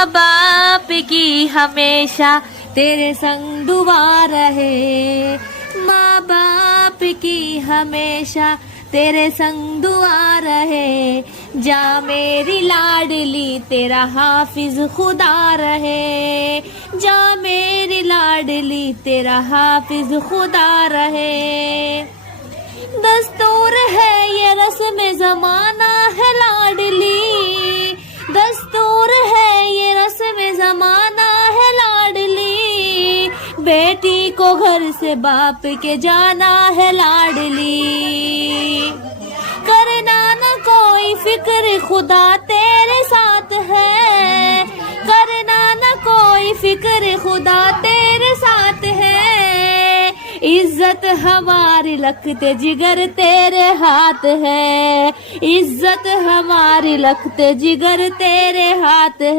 माँ बाप की हमेशा तेरे संग दुआ रहे, माँ बाप की हमेशा तेरे संग दुआ रहे, जा मेरी लाडली तेरा हाफिज खुदा रहे, जा मेरी लाडली तेरा हाफिज खुदा रहे। दस्तूर है ये रस्म ज़माना है लाडली, दस्तूर है ये रस्म ज़माना है लाडली, बेटी को घर से बाप के जाना है लाडली। करना न कोई फिक्र खुदा तेरे साथ है, करना न कोई फिक्र खुदा तेरे साथ है, इज्जत हमारी लखते जिगर तेरे हाथ है, इज्जत हमारी लखते जिगर तेरे हाथ है।